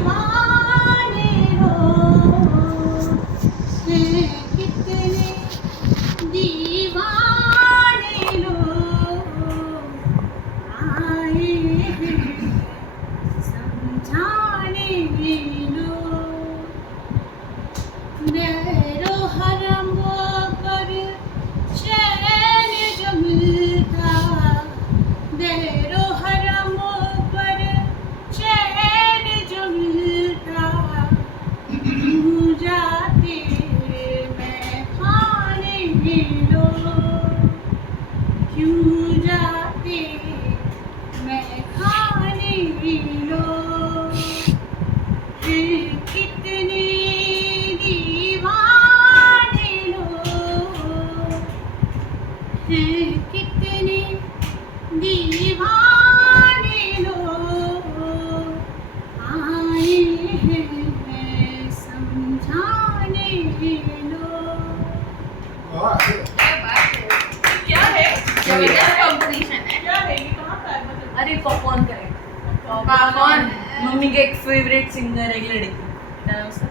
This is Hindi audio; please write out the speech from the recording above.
दीवाने हो, हैं कितने दीवाने लोग आए हैं समझाने लोग। नैरो हरमों पर चैन जो मिलता, नैरो हरमों पर चैन जो मिलता, क्यों जाते मैं खाने लोग, क्यों जाते मैं खाने लोग। हैं कितने दीवाने लोग, हैं कितने दीवाने लोग आए हैं समझाने लोग। क्या बात है? ये क्या है? जबरदस्त कंपटीशन है। क्या है ये? कहाँ का है? मतलब अरे पॉपकॉर्न करें। पॉपकॉर्न। मम्मी के एक फेवरेट सिंगर है, एक लड़की। क्या है उसका?